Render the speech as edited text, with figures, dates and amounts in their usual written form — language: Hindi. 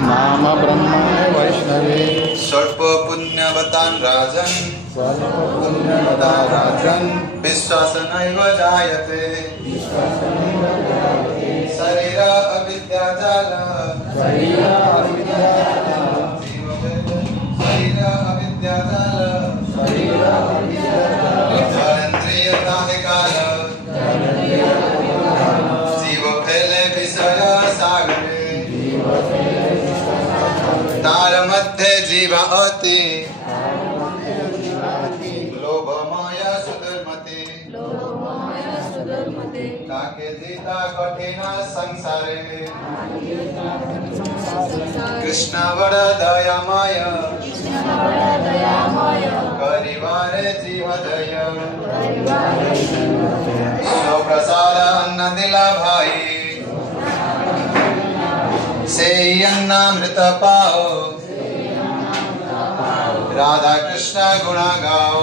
नाम ब्रह्मणे वैष्णवे स्वल्प पुण्यवतान् राजन् पुण्यवता राजन् विश्वास नैव जायते शरीर अविद्याजाल शरीर अविद्याजाल जयन्द्रियता काल जीव फैले विषय सागरे तार मध्ये जीव अति लोभमय सुदुर्मते काके जीता कठिन संसारे कृष्ण वड दयामय करिवारे जीव जय सो प्रसाद अन्न दिला भाई से अन्नामृत पाओ राधा कृष्ण गुण गाओ